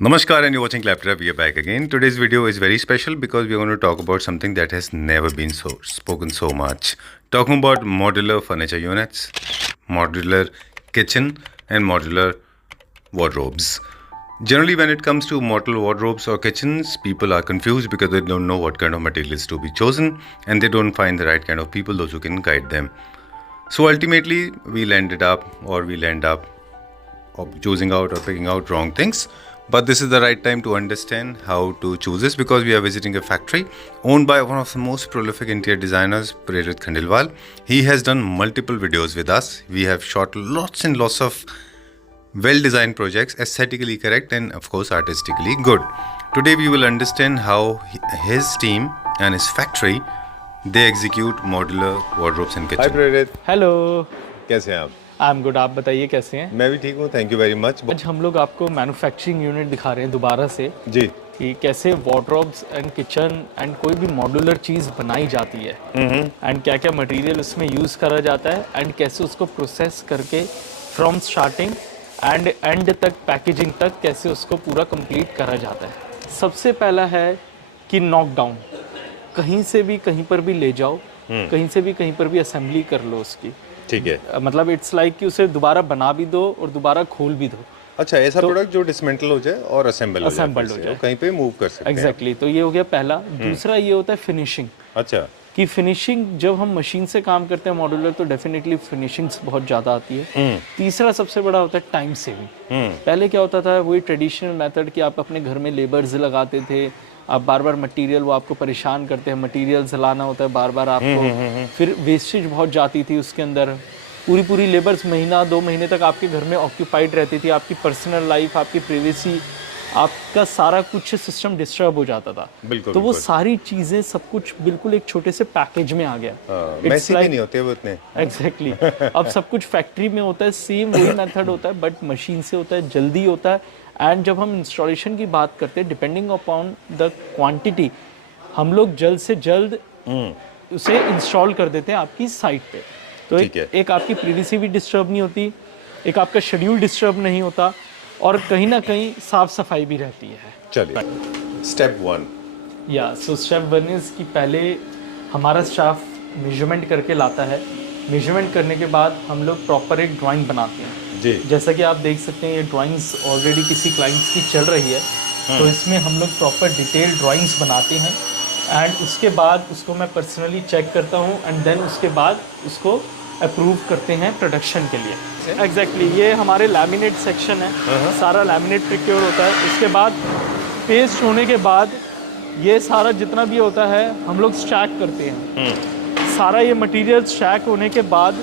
Namaskar and you're watching Claptrap. We are back again. Today's video is very special because we're going to talk about something that has never been spoken so much. Talking about modular furniture units, modular kitchen and modular wardrobes. Generally when it comes to modular wardrobes or kitchens, people are confused because they don't know what kind of materials to be chosen and they don't find the right kind of people, those who can guide them. So ultimately we'll end up choosing out or picking out wrong things. But this is the right time to understand how to choose this because we are visiting a factory owned by one of the most prolific interior designers, Prerit Khandelwal. He has done multiple videos with us. We have shot lots and lots of well-designed projects, aesthetically correct and of course artistically good. Today we will understand how his team and his factory they execute modular wardrobes and kitchen. हाय प्रेरित, hello, कैसे हैं आप? I am good. आप बताइए कैसे हैं? मैं भी ठीक हूँ, थैंक यू वेरी मच। आज हम लोग आपको मैन्युफैक्चरिंग यूनिट दिखा रहे हैं दोबारा से जी कि कैसे वार्डरोब्स एंड किचन एंड कोई भी मॉड्यूलर चीज़ बनाई जाती है एंड क्या क्या मटेरियल उसमें यूज़ करा जाता है एंड कैसे उसको प्रोसेस करके फ्रॉम स्टार्टिंग एंड एंड तक पैकेजिंग तक कैसे उसको पूरा कंप्लीट करा जाता है। सबसे पहला है कि नॉकडाउन, कहीं से भी कहीं पर भी ले जाओ, कहीं से भी कहीं पर भी असेंबली कर लो उसकी। ठीक है। मतलब इट्स लाइक कि उसे दोबारा बना भी दो और दोबारा खोल भी दो। अच्छा, ऐसा प्रोडक्ट जो डिसमेंटल हो जाए और असेंबल हो जाए, कहीं पे मूव कर सकते हैं। एग्जैक्टली, तो ये हो गया पहला। दूसरा ये होता है फिनिशिंग। अच्छा, कि फिनिशिंग जब हम मशीन से काम करते हैं मॉड्यूलर तो डेफिनेटली फिनिशिंग्स बहुत ज़्यादा आती है। तीसरा सबसे बड़ा होता है टाइम सेविंग। पहले क्या होता था, वही ट्रेडिशनल मेथड कि आप अपने घर में लेबर्स लगाते थे, आप बार बार मटेरियल वो आपको परेशान करते हैं, मटेरियल जलाना होता है बार बार आपको, फिर वेस्टेज बहुत जाती थी उसके अंदर। पूरी लेबर्स महीना 2 महीने तक आपके घर में ऑक्यूपाइड रहती थी, आपकी पर्सनल लाइफ, आपकी प्राइवेसी, आपका सारा कुछ सिस्टम डिस्टर्ब हो जाता था। बिल्कुल, तो वो सारी चीज़ें सब कुछ बिल्कुल एक छोटे से पैकेज में आ गया। मैसी भी नहीं होते वो इतने। एग्जैक्टली अब सब कुछ फैक्ट्री में होता है, सेम वही मेथड होता है बट मशीन से होता है, जल्दी होता है। एंड जब हम इंस्टॉलेशन की बात करते हैं, डिपेंडिंग अपॉन द क्वांटिटी, हम लोग जल्द से जल्द उसे इंस्टॉल कर देते हैं आपकी साइट पे। तो एक आपकी प्राइवेसी भी डिस्टर्ब नहीं होती, एक आपका शेड्यूल डिस्टर्ब नहीं होता और कहीं ना कहीं साफ सफाई भी रहती है। चलिए, स्टेप 1। या सो स्टेप 1 इज़ कि पहले हमारा स्टाफ मेजरमेंट करके लाता है। मेजरमेंट करने के बाद हम लोग प्रॉपर एक ड्राइंग बनाते हैं। जी, जैसा कि आप देख सकते हैं ये ड्राइंग्स ऑलरेडी किसी क्लाइंट्स की चल रही है, तो इसमें हम लोग प्रॉपर डिटेल ड्राइंग्स बनाते हैं एंड उसके बाद उसको मैं पर्सनली चेक करता हूँ एंड देन उसके बाद उसको अप्रूव करते हैं प्रोडक्शन के लिए। एग्जैक्टली ये हमारे लैमिनेट सेक्शन है, सारा लैमिनेट प्रिक्योर होता है। उसके बाद पेस्ट होने के बाद ये सारा जितना भी होता है हम लोग स्टैक करते हैं। सारा ये मटेरियल स्टैक होने के बाद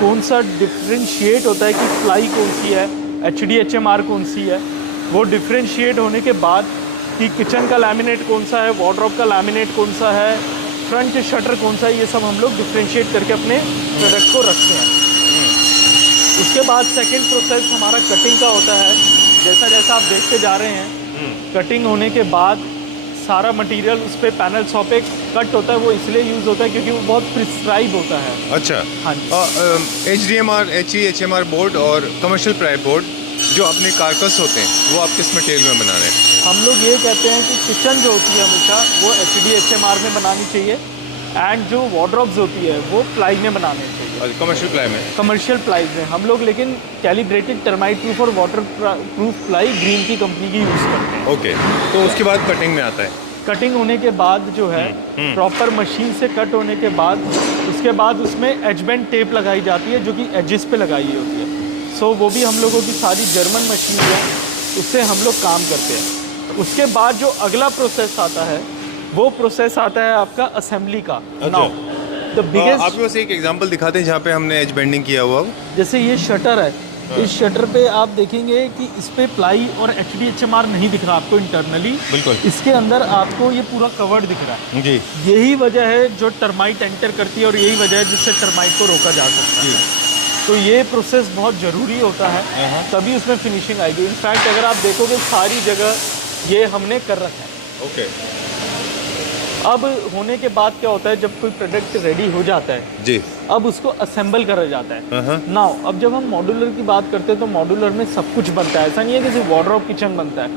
कौन सा डिफ्रेंशिएट होता है कि प्लाई कौन सी है, HDHMR कौन सी है, वो डिफ्रेंशिएट होने के बाद कि किचन का लैमिनेट कौन सा है, वार्डरोब का लैमिनेट कौन सा है, फ्रंट शटर कौन सा है, ये सब हम लोग डिफ्रेंशिएट करके अपने प्रोडक्ट को रखते हैं। उसके बाद सेकंड प्रोसेस हमारा कटिंग का होता है। जैसा जैसा आप देखते जा रहे हैं, कटिंग होने के बाद सारा मटेरियल उस पर पैनल सॉ पे कट होता है। वो इसलिए यूज़ होता है क्योंकि वो बहुत प्रिस्क्राइब होता है। अच्छा, हाँ जी। HDMR, HEHMR बोर्ड और कमर्शियल प्राइ बोर्ड जो अपने कारकस होते हैं वो आप किस मटेरियल में बना रहे हैं? हम लोग ये कहते हैं कि किचन जो होती है हमेशा वो HDHMR में बनानी चाहिए एंड जो वार्डरोब्स होती है वो प्लाई में बनाने चाहिए। कमर्शियल प्लाई में? कमर्शियल प्लाई में हम लोग लेकिन कैलिब्रेटेड टर्माइट प्रूफ और वाटर प्रूफ प्लाई ग्रीन की कंपनी की यूज़ करते हैं। ओके, तो उसके बाद कटिंग में आता है। कटिंग होने के बाद जो है प्रॉपर मशीन से कट होने के बाद उसके बाद उसमें एजबेंड टेप लगाई जाती है जो कि एजेस पे लगाई होती है। सो वो भी हम लोगों की सारी जर्मन मशीन है, उससे हम लोग काम करते हैं। उसके बाद जो अगला प्रोसेस आता है वो प्रोसेस आता है आपका असेंबली का। नाउ द बिगेस्ट, आप बस एक एग्जांपल दिखाते हैं जहाँ पे हमने एज बेंडिंग किया हुआ हो। जैसे ये शटर है, इस शटर पे आप देखेंगे कि इस पे प्लाई और HDHMR नहीं दिख रहा आपको इंटरनली। बिल्कुल, इसके अंदर आपको ये पूरा कवर्ड दिख रहा है। जी, यही वजह है जो टर्माइट एंटर करती है और यही वजह है जिससे टर्माइट को रोका जा सकता है। तो ये प्रोसेस बहुत ज़रूरी होता है, तभी उसमें फिनिशिंग आएगी। इनफैक्ट अगर आप देखोगे सारी जगह ये हमने कर रखा है। ओके। अब होने के बाद क्या होता है, जब कोई प्रोडक्ट रेडी हो जाता है जी, अब उसको असेंबल करा जाता है। नाउ अब जब हम मॉड्यूलर की बात करते हैं तो मॉड्यूलर में सब कुछ बनता है। ऐसा नहीं है कि सिर्फ वार्डरोब किचन बनता है,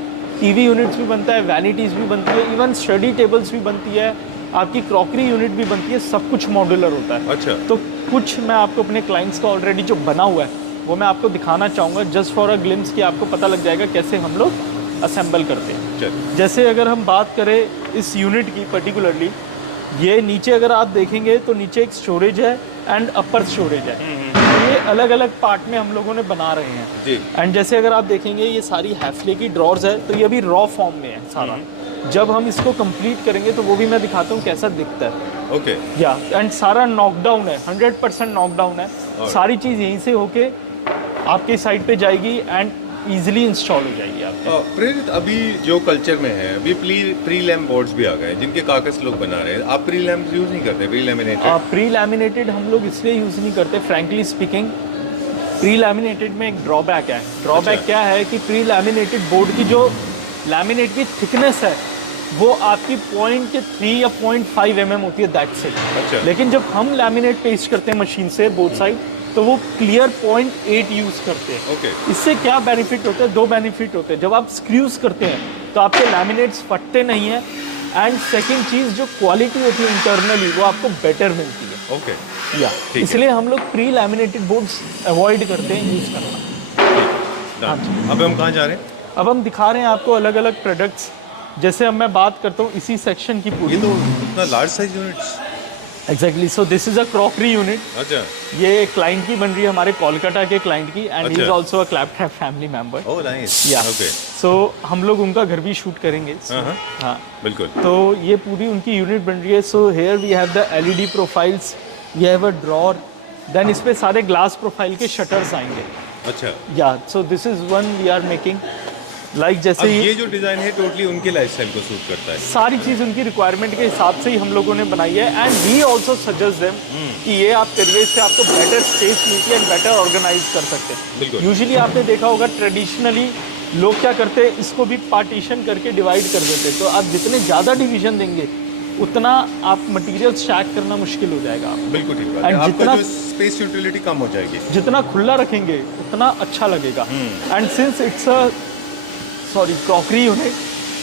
टीवी यूनिट्स भी बनता है, वैनिटीज़ भी बनती है, इवन स्टडी टेबल्स भी बनती है, आपकी क्रॉकरी यूनिट भी बनती है, सब कुछ मॉड्यूलर होता है। अच्छा। तो कुछ मैं आपको अपने क्लाइंट्स का ऑलरेडी जो बना हुआ है वो मैं आपको दिखाना चाहूँगा, जस्ट फॉर अ ग्लिम्स, कि आपको पता लग जाएगा कैसे हम लोग असेंबल करते हैं। चल। जैसे अगर हम बात करें इस यूनिट की पर्टिकुलरली, ये नीचे अगर आप देखेंगे तो नीचे एक स्टोरेज है एंड अपर स्टोरेज है। ये अलग अलग पार्ट में हम लोगों ने बना रहे हैं जी। एंड जैसे अगर आप देखेंगे ये सारी हैफले की ड्रॉर्स है, तो ये अभी रॉ फॉर्म में है सारा। जब हम इसको कंप्लीट करेंगे तो वो भी मैं दिखाता हूँ कैसा दिखता है। ओके। या एंड सारा नॉकडाउन है, 100% नॉकडाउन है। सारी चीज़ यहीं से होके आपके साइड पे जाएगी एंड इजीली इंस्टॉल हो जाएगी आपके। प्रेरित, अभी जो कल्चर में है, अभी प्री लैम बोर्ड्स भी आ गए हैं जिनके कागज लोग बना रहे हैं। आप प्री लैम यूज़ नहीं करते? Pre laminated? प्री लैमिनेटेड हम लोग इसलिए यूज़ नहीं करते, फ्रैंकली स्पीकिंग। प्री लैमिनेटेड में एक ड्रॉबैक है। ड्रॉबैक अच्छा। क्या है कि प्री लैमिनेटेड बोर्ड की जो लैमिनेट की थिकनेस है वो आपकी 0.3 या 0.5 mm होती है, दैट्स इट। अच्छा। लेकिन जब हम लैमिनेट पेस्ट करते हैं मशीन से बोथ साइड, तो वो क्लियर 0.8 यूज़ करते हैं। ओके। इससे क्या बेनिफिट होता है? दो बेनिफिट होते हैं। जब आप स्क्रूज करते हैं तो आपके लैमिनेट्स फटते नहीं हैं, एंड सेकंड चीज़ जो क्वालिटी होती है इंटरनली वो आपको बेटर मिलती है। ओके। या ठीक है। इसलिए हम लोग प्री लैमिनेटेड बोर्ड्स अवॉइड करते हैं यूज़ करना। हाँ जी। अब हम कहाँ जा रहे हैं? अब हम दिखा रहे हैं आपको अलग अलग प्रोडक्ट्स। जैसे अब मैं बात करता हूँ इसी सेक्शन की पूरी। ये तो इतना large size units. Exactly. So this is a crockery unit. अच्छा। ये क्लाइंट की बन रही है, हमारे कोलकाता के क्लाइंट की, एंड ही इज अच्छा। Also a claptop family member. Oh nice. Yeah okay. So हम लोग उनका घर भी शूट करेंगे। हाँ। हाँ, बिल्कुल। तो ये पूरी उनकी यूनिट बन रही है। So here we have the LED profiles, we have a drawer, then इस पे सारे ग्लास प्रोफाइल के शटर्स आएंगे। अच्छा। या so this is one we are making, like अब जैसे ये जो डिज़ाइन है टोटली उनके लाइफस्टाइल को सूट करता है। सारी चीज़ उनकी रिक्वायरमेंट के हिसाब से ही हम लोगों ने बनाई है, and we also suggest them कि ये आप करिए, इससे आपको बेटर स्पेस मिलती है एंड बेटर ऑर्गेनाइज कर सकते हैं। बिल्कुल। यूजुअली आपने देखा होगा ट्रेडिशनली लोग क्या करते हैं, इसको भी पार्टीशन करके डिवाइड कर देते हैं। तो आप जितने ज़्यादा डिवीजन देंगे उतना आप मटेरियल स्टैक करना मुश्किल हो जाएगा आपको। बिल्कुल ठीक बात है। And आपका जितना- जो स्पेस यूटिलिटी कम हो जाएगी। जितना खुला रखेंगे उतना अच्छा लगेगा। And since it's a crockery unit,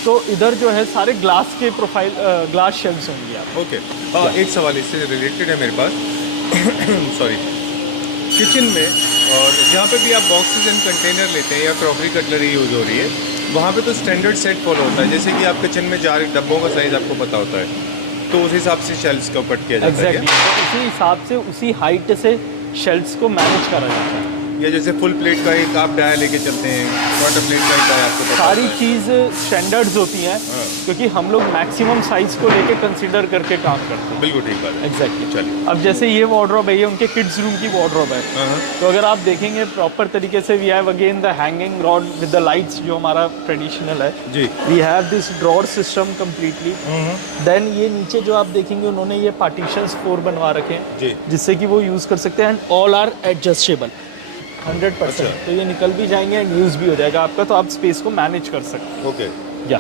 तो इधर जो है सारे ग्लास के प्रोफाइल ग्लास शेल्व्स होंगे आप। ओके। एक सवाल इससे रिलेटेड है मेरे पास। सॉरी। किचन में और जहाँ पे भी आप बॉक्सेस एंड कंटेनर लेते हैं या क्रॉकरी कटलरी यूज़ हो रही है, वहाँ पे तो स्टैंडर्ड सेट फॉलो होता है। जैसे कि आप किचन में 4 डब्बों का साइज़ आपको पता होता है, तो उस हिसाब से शेल्फ्स का कट किया जाता है एग्जैक्टली। तो उसी हिसाब से उसी हाइट से शेल्व्स को मैनेज करा जाता है। या जैसे फुल प्लेट का एक आप डाया लेके चलते हैं, क्वार्टर प्लेट का एक डाया आपको पता सारी होता है। चीज़ स्टैंडर्ड्स होती हैं, हाँ। क्योंकि हम लोग मैक्सिमम साइज को लेके कंसीडर करके काम करते हैं। बिल्कुल ठीक बात है। एग्जैक्टली। चलिए। अब जैसे ये वार्डरोब है, ये उनके किड्स रूम की वार्डरोब है। हाँ। तो अगर आप देखेंगे प्रॉपर तरीके से, we have again the hanging rod with the lights, जो हमारा ट्रेडिशनल है। जी। We have this drawer system completely. Then ये नीचे जो आप देखेंगे उन्होंने ये पार्टीशंस 4 बनवा रखे हैं, जी। जिससे कि वो यूज़ कर सकते हैं, एंड ऑल आर एडजस्टेबल 100%। अच्छा। तो ये निकल भी जाएंगे एंड यूज़ भी हो जाएगा आपका, तो आप स्पेस को मैनेज कर सकते हैं। ओके। या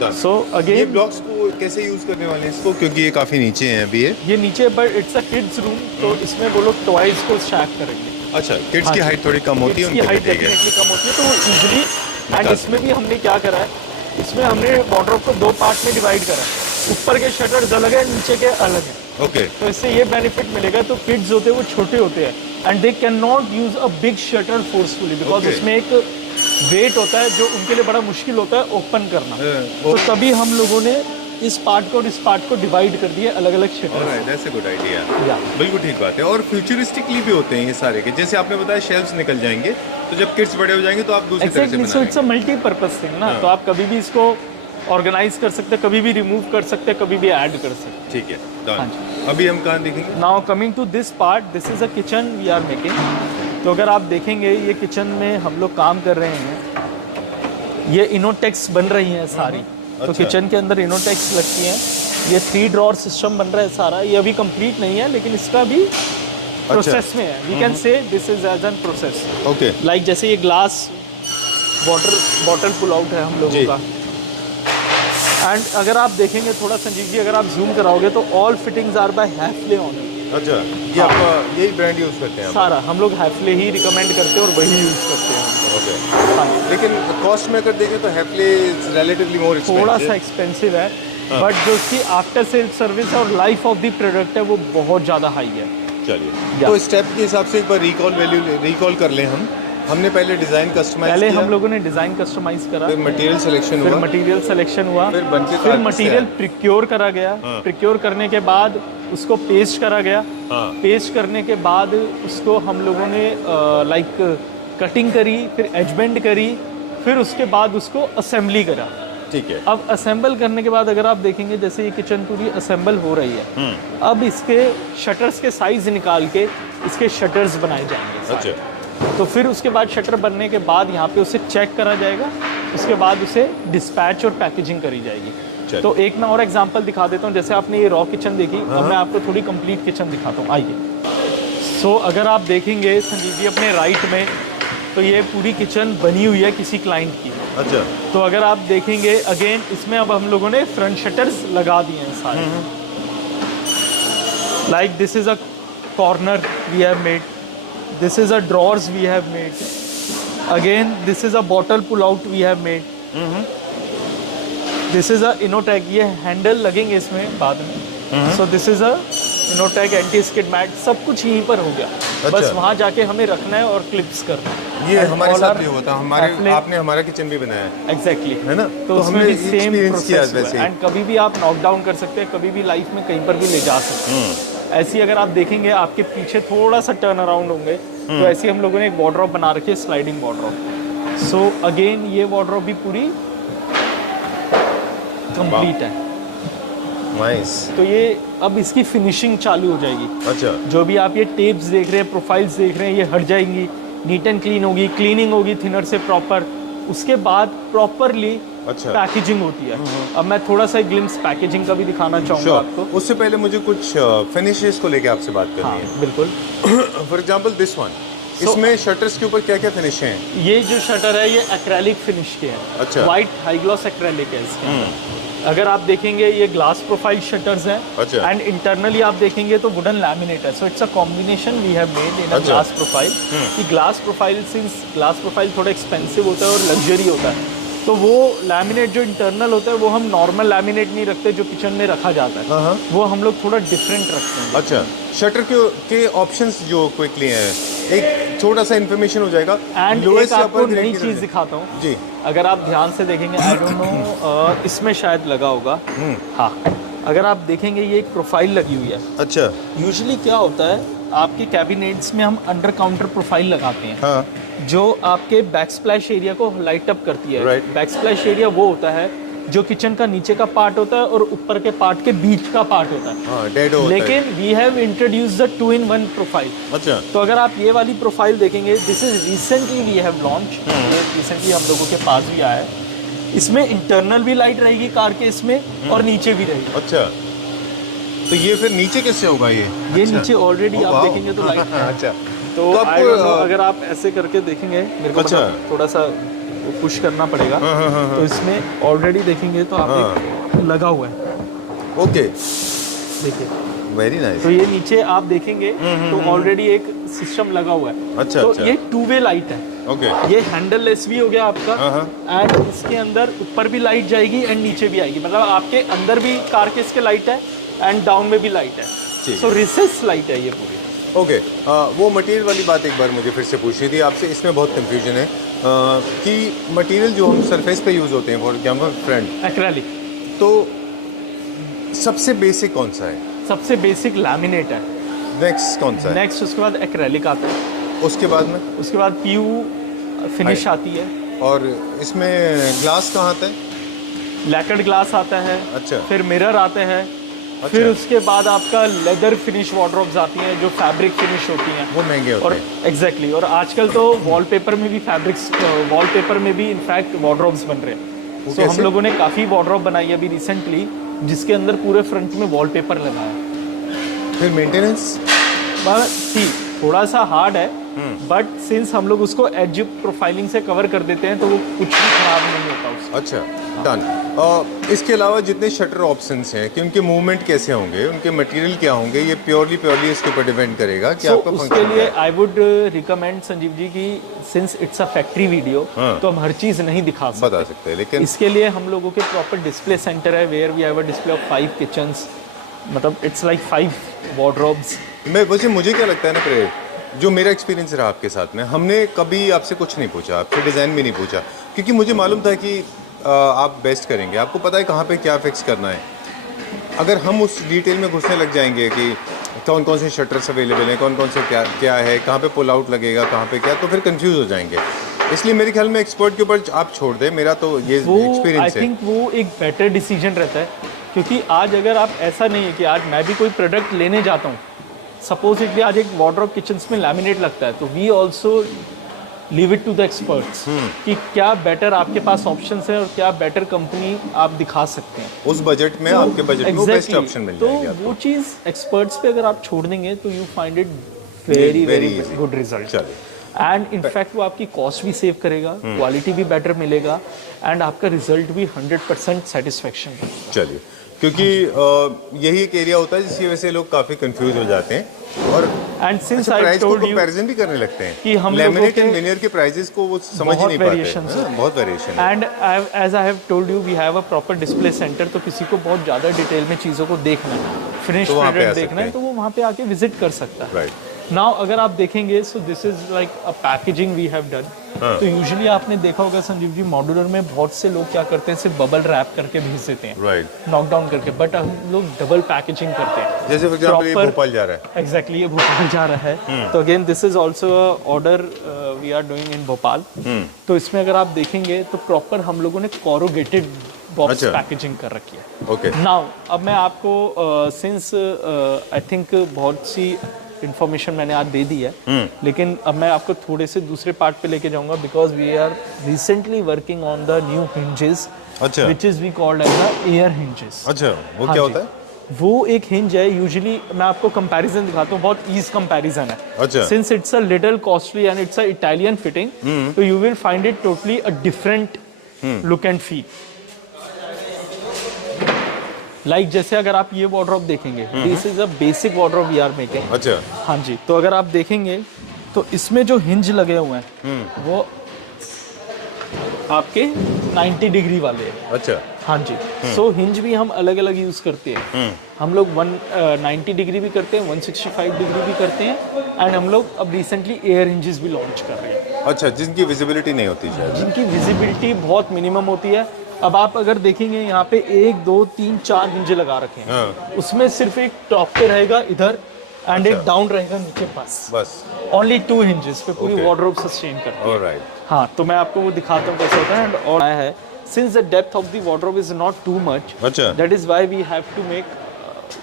डन। सो ये अगेन ब्लॉक्स को कैसे यूज़ करने वाले हैं इसको, क्योंकि ये काफ़ी नीचे हैं अभी ये नीचे, but it's a kids room, तो इसमें वो लोग टॉयज को स्टैक करेंगे। अच्छा, किड्स हाँ की जी। हाइट थोड़ी कम होती है इसकी उनके हाइट लिए, ठीक है। डेफिनेटली कम होती है, तो वो इजीली। एंड इसमें भी हमने क्या करा है, इसमें हमने वार्डरोब को 2 पार्ट में डिवाइड करा है। ऊपर के शटर्स अलग है, नीचे के अलग है। ओके। तो इससे ये बेनिफिट मिलेगा, तो किड्स होते हैं वो छोटे होते हैं and they can not use a big shutter forcefully, because Okay. उसमें एक वेट होता है जो उनके लिए बड़ा मुश्किल होता है ओपन करना। तो ओ- तभी हम लोगों ने इस पार्ट को और इस पार्ट को डिवाइड कर दिया अलग अलग shutter. Alright, that's a good idea. या बिल्कुल ठीक बात है। और फ्यूचरिस्टिकली भी होते हैं ये सारे के, जैसे आपने बताया शेल्फ्स निकल जाएंगे, तो जब किड्स बड़े हो जाएंगे तो आप दूसरी तरह से एक्जैक्टली। बना सो इट्स अ लेंगे। मल्टीपर्पज थिंग ना, हाँ। तो आप कभी भी इसको ऑर्गेनाइज कर सकते हैं, कभी भी रिमूव कर सकते हैं, कभी भी ऐड कर सकते हैं। ठीक है, हाँ डन। अभी हम कहाँ देखेंगे? Now coming to this part, this is a kitchen we are making. तो अगर आप देखेंगे ये किचन में हम लोग काम कर रहे हैं, ये इनोटेक्स बन रही हैं सारी। तो अच्छा। किचन के अंदर इनोटेक्स लगती हैं। ये 3 ड्रॉर सिस्टम बन रहा है सारा, ये अभी कंप्लीट नहीं है, लेकिन इसका भी प्रोसेस में है। We can say this is as an process. Okay. Like जैसे ये glass water bottle pull out है हम लोगों जी। का। एंड अगर आप देखेंगे थोड़ा संजीव जी, अगर आप जूम कराओगे तो all fittings are by Hafele honour. अच्छा, ये आपका यही ब्रांड यूज़ करते हैं आप? सारा हम लोग हैफले ही रिकमेंड करते हैं और वही यूज़ करते हैं। ओके, हाँ जी। लेकिन कॉस्ट में अगर देखें तो हैफले रिलेटिवली मोर थोड़ा सा एक्सपेंसिव। एक्सपेंसिव है, बट जो उसकी आफ्टर सेल सर्विस और लाइफ ऑफ द प्रोडक्ट है वो बहुत ज़्यादा हाई है। चलिए, तो स्टेप के हिसाब से एक बार रिकॉल कर लें हम। हमने पहले डिज़ाइन कस्टमाइज पहले किया, हम लोगों ने डिज़ाइन कस्टमाइज करा, फिर मटेरियल सिलेक्शन फिर हुआ, मटेरियल सिलेक्शन हुआ, फिर बनके फिर कार्ड मटेरियल से प्रिक्योर करा गया। हाँ। प्रिक्योर करने के बाद उसको पेस्ट करा गया। हाँ। पेस्ट करने के बाद उसको हम लोगों ने लाइक कटिंग करी, फिर एजमेंट करी, फिर उसके बाद उसको असेंबली करा। ठीक है। अब असेंबल करने के बाद अगर आप देखेंगे जैसे ये किचन पूरी असेंबल हो रही है, अब इसके शटर्स के साइज निकाल के इसके शटर्स बनाए जाएंगे सारे। अच्छा, तो फिर उसके बाद शटर बनने के बाद यहाँ पे उसे चेक करा जाएगा, उसके बाद उसे डिस्पैच और पैकेजिंग करी जाएगी। चलिए। तो एक मैं और एग्जांपल दिखा देता हूँ। जैसे आपने ये रॉ किचन देखी, अब मैं आपको थोड़ी कंप्लीट किचन दिखाता हूँ, आइए। सो अगर आप देखेंगे संजीव जी अपने राइट में, तो ये पूरी किचन बनी हुई है किसी क्लाइंट की। अच्छा, तो अगर आप देखेंगे अगेन इसमें अब हम लोगों ने फ्रंट शटर्स लगा दिए हैं सारे। Like this is a corner we have made, this is a drawers we have made, again this is a bottle pull out we have made, this is a Inotech, ये handle लगेंगे इसमें बाद में। so this is a Inotech anti skid mat, सब कुछ यहीं पर हो गया। बस वहाँ जाके हमें रखना है और क्लिप्स करना है। ये And हमारे all साथ are भी होता है, हमारे आपने हमारा किचन भी बनाया है, एग्जैक्टली है ना? तो उसमें हमने भी सेम experience किया प्रोसेस वैसे ही। एंड कभी भी आप नॉक डाउन कर सकते हैं, कभी भी लाइफ में कहीं पर भी ले जा सकते हैं। ऐसी अगर आप देखेंगे आपके पीछे थोड़ा सा टर्न अराउंड होंगे, तो ऐसे हम लोगों ने एक वार्डरोब बना रखी है, स्लाइडिंग वार्डरोब। सो अगेन ये वार्डरोब भी पूरी कंप्लीट है। नाइस। तो ये अब इसकी फिनिशिंग चालू हो जाएगी। अच्छा, जो भी आप ये टेप्स देख रहे हैं, प्रोफाइल्स देख रहे हैं, ये हट जाएंगी, नीट एंड क्लीन होगी, क्लीनिंग होगी थिनर से प्रॉपर। उसके बाद प्रॉपरली अच्छा, पैकेजिंग होती है। अब मैं थोड़ा सा ग्लिम्स पैकेजिंग का भी दिखाना चाहूँगा आपको। उससे पहले मुझे कुछ फिनिशेस को लेके आपसे बात करनी हाँ है। बिल्कुल। फॉर एग्जांपल दिस वन, इसमें शटर्स के ऊपर क्या क्या फिनिश हैं? ये जो शटर है ये एक्रेलिक फिनिश के हैं। अच्छा। वाइट हाई ग्लॉस एक्रेलिक है इसके अंदर। अगर आप देखेंगे ये ग्लास प्रोफाइल शटर्स हैं। अच्छा। एंड इंटरनली आप देखेंगे तो वुडन लैमिनेट है। So it's a combination we have made in a अच्छा। Glass profile. कि glass profile, since glass profile थोड़ा एक्सपेंसिव होता है और लग्जरी होता है, तो वो लैमिनेट जो इंटरनल होता है वो हम नॉर्मल लैमिनेट नहीं रखते जो किचन में रखा जाता है। वो हम लोग थोड़ा डिफरेंट रखते हैं। अच्छा, शटर के ऑप्शंस जो क्विकली हैं, एक छोटा सा इन्फॉर्मेशन हो जाएगा। एंड Lowest एक से आपको upper grade नई की चीज़ तरफ। दिखाता हूँ। जी। अगर आप ध्यान से देखेंगे, आई डोंट नो इसमें शायद लगा होगा। हाँ, अगर आप देखेंगे ये एक प्रोफाइल लगी हुई है। अच्छा। यूजुअली क्या होता है आपके कैबिनेट्स में हम अंडर काउंटर प्रोफाइल लगाते हैं। हाँ। जो आपके बैक स्प्लैश एरिया को लाइट अप करती है। Right. बैक स्प्लैश एरिया वो होता है जो किचन का नीचे का पार्ट होता है और ऊपर के पार्ट के बीच का पार्ट होता है। हाँ, डेड होता है। लेकिन we have introduce the 2-in-1 profile. अच्छा। तो अगर आप ये वाली प्रोफाइल देखेंगे, this is recently we have launch, recently हम लोगों के पास भी आया है। इसमें इंटरनल भी लाइट रहेगी कार के इसमें और नीचे भी रहेगी। अच्छा, तो ये फिर नीचे कैसे होगा ये? ये अच्छा। नीचे ऑलरेडी आप वाह। देखेंगे तो लाइट है। अच्छा, तो तो I don't know, आपको अगर आप ऐसे करके देखेंगे, मेरे को अच्छा। मतलब थोड़ा सा वो पुश करना पड़ेगा। तो इसमें ऑलरेडी देखेंगे तो आप एक लगा हुआ है, ओके, देखिए। Very nice. तो ये नीचे आप देखेंगे तो ऑलरेडी एक सिस्टम लगा हुआ है। अच्छा, तो अच्छा। ये 2-वे लाइट है। ओके। ये हैंडल लेस भी हो गया आपका। एंड इसके अंदर ऊपर भी लाइट जाएगी एंड नीचे भी आएगी, मतलब आपके अंदर भी कार के इसके लाइट है एंड डाउन में भी लाइट है। ठीक सो रिसेस लाइट है ये पूरी। ओके, वो मटेरियल वाली बात एक बार मुझे फिर से पूछनी थी आपसे, इसमें बहुत कंफ्यूजन है कि मटेरियल जो हम सरफेस पे यूज़ होते हैं, फॉर एग्जाम्पल फ्रंट, एक्रेलिक तो सबसे बेसिक कौन सा है? सबसे बेसिक लैमिनेट है। नेक्स्ट कौन सा है? नेक्स्ट उसके बाद एक्रेलिक आता है। उसके बाद में? उसके बाद पीयू फिनिश आती है। और इसमें ग्लास कहाँ आता है? लैकर्ड ग्लास आता है। अच्छा। फिर मिरर आते हैं। अच्छा। फिर उसके बाद आपका लेदर फिनिश वार्डरोब्स आती हैं जो फैब्रिक फिनिश होती हैं। वो महंगे होते और हैं। एग्जैक्टली और आजकल तो वॉलपेपर में भी फैब्रिक्स, वॉलपेपर में भी इनफैक्ट वार्डरोब्स बन रहे हैं। वो सो हम कैसे? लोगों ने काफ़ी वार्डरोब बनाई है अभी रिसेंटली, जिसके अंदर पूरे फ्रंट में वॉलपेपर लगा है। फिर मेंटेनेंस? सी थोड़ा सा हार्ड है, बट सिंस हम लोग उसको एज प्रोफाइलिंग से कवर कर देते हैं तो वो कुछ भी खराब नहीं होता उसका। अच्छा, डन। इसके अलावा जितने शटर ऑप्शंस हैं कि उनके मूवमेंट कैसे होंगे, उनके मटेरियल क्या होंगे, ये प्योरली इसके ऊपर डिपेंड करेगा कि So, आपका उसके फंक्शन लिए क्या है। I would recommend Sanjeev ji की since it's a factory video हाँ। तो हम हर चीज़ नहीं दिखा सकते। बता सकते हैं, लेकिन इसके लिए हम लोगों के प्रॉपर डिस्प्ले सेंटर है where we have a display of 5 kitchens, मतलब इट्स लाइक 5 वार्डरोब्स। मुझे क्या लगता है ना प्रेम, जो मेरा एक्सपीरियंस रहा आपके साथ में, हमने कभी आपसे कुछ नहीं पूछा, आपसे डिज़ाइन भी नहीं पूछा, क्योंकि मुझे मालूम था कि आप बेस्ट करेंगे, आपको पता है कहाँ पे क्या फिक्स करना है। अगर हम उस डिटेल में घुसने लग जाएंगे कि कौन कौन से शटर्स अवेलेबल हैं, कौन कौन से क्या क्या है, कहाँ पे पुल आउट लगेगा, कहाँ पे क्या, तो फिर कंफ्यूज हो जाएंगे। इसलिए मेरे ख्याल में एक्सपर्ट के ऊपर आप छोड़ दें, मेरा तो ये वो आई एक्सपीरियंस है। थिंक वो एक बेटर डिसीजन रहता है, क्योंकि आज अगर आप ऐसा नहीं है कि आज मैं भी कोई प्रोडक्ट लेने जाता हूँ, सपोज इट आज एक वार्डरोब किचन्स में लैमिनेट लगता है, तो we also leave it to the experts कि क्या बेटर आपके पास ऑप्शंस है और क्या बेटर कंपनी आप दिखा सकते हैं उस बजट में, आपके बजट में वो बेस्ट Exactly. ऑप्शन मिल तो जाएगी आपको। वो चीज़ एक्सपर्ट्स पे अगर आप छोड़ देंगे तो you find it very Very very easy. Good result. चलिए। एंड इनफैक्ट वो आपकी कॉस्ट भी सेव करेगा, क्वालिटी भी बेटर मिलेगा एंड आपका रिजल्ट भी 100% सेटिस्फेक्शन रहेगा। चलिए, क्योंकि यही एक एरिया होता है जिसकी वजह से लोग काफ़ी कंफ्यूज हो जाते हैं और एंड सिंस आई प्राइस को टोल्ड यू कंपैरिजन भी करने लगते हैं कि हम लोगों लैमिनेट एंड के विनियर के प्राइसेस को वो समझ ही बहुत नहीं पाते। variations हाँ, हैं। बहुत वेरिएशन है। And as I have told you we have a proper display centre, तो किसी को बहुत ज़्यादा डिटेल में चीज़ों को देखना है, फिनिश तो वहाँ पे प्रोडक्ट आ देखना है, सकते तो वो वहाँ पे आके विजिट कर सकता है। राइट। नाउ अगर आप देखेंगे so this is like a packaging we have done. तो यूजुअली आपने देखा होगा संजीव जी, मॉड्यूलर में बहुत से लोग क्या करते हैं, सिर्फ बबल रैप करके भेज देते हैं, राइट। नॉकडाउन करके, बट हम लोग डबल पैकेजिंग करते हैं। जैसे फॉर एग्जांपल ये Proper- भोपाल जा रहा है। एग्जैक्टली ये भोपाल जा रहा है, तो again this is also order we are doing in Bhopal. तो इसमें अगर आप देखेंगे तो प्रॉपर हम लोगों ने कोरोगेटेड बॉक्स अच्छा। पैकेजिंग कर रखी है। ओके। नाउ अब मैं आपको सिंस आई थिंक बहुत सी इंफॉर्मेशन मैंने आज दे दी है, लेकिन अब मैं आपको थोड़े से दूसरे पार्ट पे लेके जाऊंगा, because we are recently working on the new hinges अच्छा। Which is we called as the air hinges. अच्छा, वो हाँ क्या जी। होता है? वो एक हिंज है, यूजुअली मैं आपको कंपैरिजन दिखाता हूँ, बहुत ईज कंपैरिजन है। अच्छा। Since it's a little costly and it's a Italian fitting, तो you will find it totally a different look and feel. Like जैसे अगर आप ये वार्डरोब देखेंगे, this is a basic wardrobe we are making. अच्छा। हाँ जी, तो अगर आप देखेंगे तो इसमें जो हिंज लगे हुए हैं वो आपके 90 डिग्री वाले हैं। अच्छा। हाँ जी, सो हिंज भी हम अलग अलग यूज करते हैं। हम लोग 90 डिग्री भी करते हैं, 165 डिग्री भी करते हैं, एंड हम लोग अब रिसेंटली एयर हिंजेस भी लॉन्च कर रहे हैं, अच्छा, जिनकी विजिबिलिटी नहीं होती शायद। जिनकी विजिबिलिटी बहुत मिनिमम होती है। अब आप अगर देखेंगे यहाँ पे 1 2 3 4 हिंजे लगा रखे हैं, हाँ। उसमें सिर्फ एक टॉप पे रहेगा इधर एंड एक अच्छा। डाउन रहेगा नीचे पास। बस। ओनली 2 हिंजेस पे पूरी Okay. वार्डरोब सस्टेन करती है। ऑलराइट। हाँ, तो मैं आपको वो दिखाता हूँ कैसे होता है। एंड और आया है, since the depth of the wardrobe is not too much, अच्छा। That is why we have to make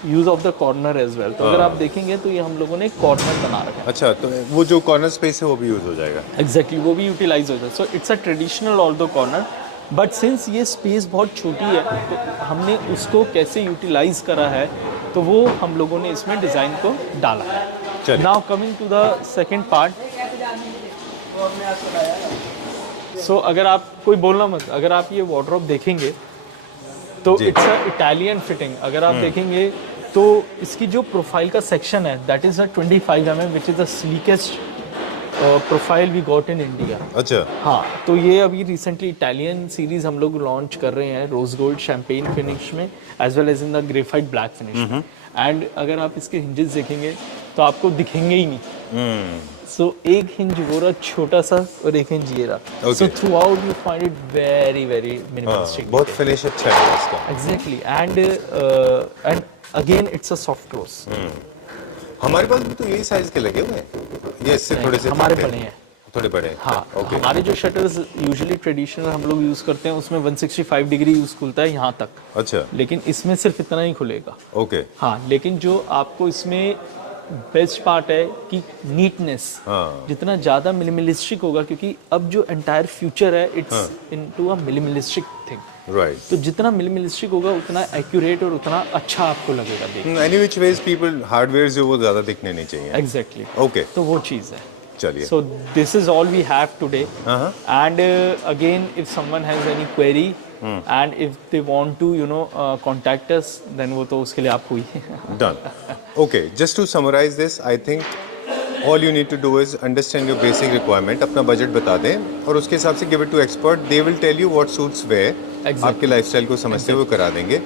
use of the corner as well. तो अगर आप देखेंगे तो ये हम लोगों ने कॉर्नर बना रखा है। अच्छा, तो वो जो कॉर्नर स्पेस है वो भी यूज हो जाएगा। एग्जैक्टली वो भी यूटिलाइज होता है। So it's a traditional although corner, but since ये स्पेस बहुत छोटी है तो हमने उसको कैसे यूटिलाइज करा है, तो वो हम लोगों ने इसमें डिज़ाइन को डाला है। चलिए। Now coming to the second part. So अगर आप कोई बोलना मत, अगर आप ये वार्डरोब देखेंगे तो जी। It's a Italian fitting. अगर आप देखेंगे तो इसकी जो प्रोफाइल का सेक्शन है that is a 25 mm which is the sleekest profile we got in India. अच्छा। हाँ, तो ये अभी रिसेंटली इटालियन सीरीज हम लोग लॉन्च कर रहे हैं रोज गोल्ड शैम्पेन फिनिश में, as well as in the graphite black finish में। एंड अगर आप इसके हिंजेस देखेंगे तो आपको दिखेंगे ही नहीं। सो एक हिंज वो रहा छोटा सा और एक हिंज ये रहा। सो Okay. Through out you find it very very हाँ, मिनिमलिस्टिक। बहुत फिनिश अच्छा है इसका। Exactly, and again it's a soft close. हमारे पास भी तो यही साइज के लगे हुए हैं, ये इससे थोड़े से हमारे छोटे बड़े हैं। थोड़े बड़े हैं। हाँ, ओके। हमारे जो शटर्स यूजुअली ट्रेडिशनल हम लोग यूज़ करते हैं उसमें 165 डिग्री यूज़ खुलता है यहाँ तक, अच्छा। लेकिन इसमें सिर्फ इतना ही खुलेगा। ओके। हाँ, लेकिन जो आपको इसमें बेस्ट पार्ट है कि नीटनेस हाँ। जितना ज़्यादा मिनिमलिस्टिक होगा, क्योंकि अब जो एंटायर फ्यूचर है it's into a minimalistic thing, right. तो जितना मिनिमलिस्टिक होगा उतना एक्यूरेट और उतना अच्छा आपको लगेगा देख। Any which ways people hardware जो वो ज्यादा दिखने नहीं चाहिए। एग्जैक्टली, ओके, तो वो चीज़ है। चलिए। So this is all we have today. Uh-huh. And again, if someone has any query, and if they want to contact us then वो तो उसके लिए आपको ही Done. Okay, just to summarize this, I think all you need to do is understand your basic requirement, अपना budget बता दें और उसके हिसाब से give it to expert. They will tell you what suits where. Exactly. आपके lifestyle को समझते हुए करा देंगे.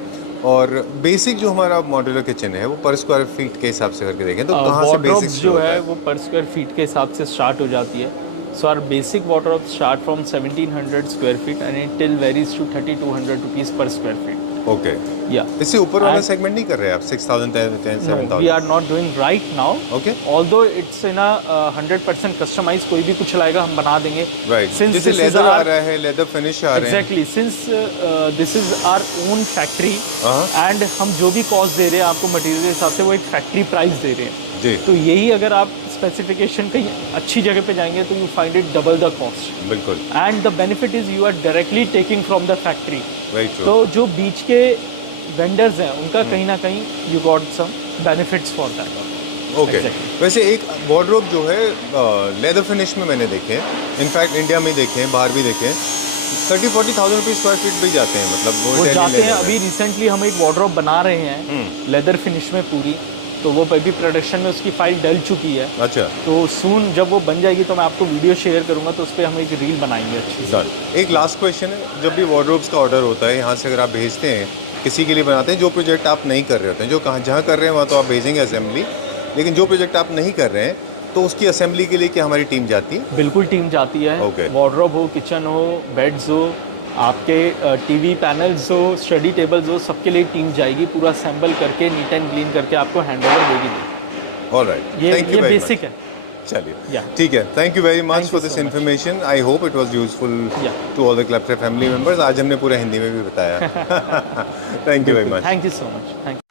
और बेसिक जो हमारा मॉड्यूलर किचन है वो पर स्क्वायर फीट के हिसाब से करके देखें तो कहाँ से बेसिक वार्डरोब्स जो है वो पर स्क्वायर फीट के हिसाब से स्टार्ट हो जाती है. So our basic wardrobe start from 1700 square feet and it till varies to 3200 rupees per square feet. Okay. या इससे ऊपर वाला सेगमेंट नहीं कर रहे आप 6000 7,000. We are not doing right now. Okay. Although it's in a 100% customize. कोई भी कुछ लाएगा हम बना देंगे. राइट. Since जैसे this is लेदर आ our- रहा है, लेदर फिनिश आ रहे हैं. Exactly since this is our own factory हाँ. एंड हम जो भी कॉस्ट दे रहे हैं आपको मटेरियल के हिसाब से वो एक फैक्ट्री प्राइस दे रहे हैं. जी. तो यही अगर आप स्पेसिफिकेशन कहीं अच्छी जगह पे जाएंगे तो you find it double the cost बिल्कुल. And the benefit is you are directly taking from the factory. Very true. तो जो बीच के वेंडर्स हैं उनका कहीं ना कहीं you got some benefits for that. Okay. Exactly. वैसे एक वार्डरोब जो है लेदर फिनिश में मैंने देखे हैं, इनफैक्ट इंडिया में देखे हैं, बाहर भी देखे हैं, 30-40,000 रुपये स्क्वायर फीट भी जाते हैं. मतलब वो Italian जाते हैं. leather अभी रिसेंटली हम एक वार्डरोब बना रहे हैं लेदर फिनिश में पूरी. तो वो अभी प्रोडक्शन में उसकी फाइल डल चुकी है. में. अच्छा. तो सून जब वो बन जाएगी तो मैं आपको वीडियो शेयर करूंगा तो उस पर हम एक रील बनाएंगे अच्छी से. डन. एक लास्ट क्वेश्चन है, जब भी वार्डरोब्स का ऑर्डर होता है यहाँ से अगर आप भेजते हैं किसी के लिए बनाते हैं, जो प्रोजेक्ट आप नहीं कर रहे होते हैं, जो कहाँ जहाँ कर रहे हैं वहाँ तो आप भेजेंगे असेंबली, लेकिन जो प्रोजेक्ट आप नहीं कर रहे हैं तो उसकी असेंबली के लिए क्या हमारी टीम जाती है? बिल्कुल टीम जाती है. Okay. वार्डरोब हो, किचन हो, बेड्स हो, आपके टीवी पैनल्स हो, स्टडी टेबल्स हो, सबके लिए टीम जाएगी. पूरा असेंबल करके नीट एंड क्लीन करके आपको हैंडओवर देगी. ऑलराइट. ये thank you very much. Basic है. चलिए. Yeah. ठीक है. Thank you very much Thank for you this so much. Information. I hope it was useful Yeah. To all the क्लबसे family members. आज हमने पूरा हिंदी में भी बताया. Thank you very much. Thank you so much. Thank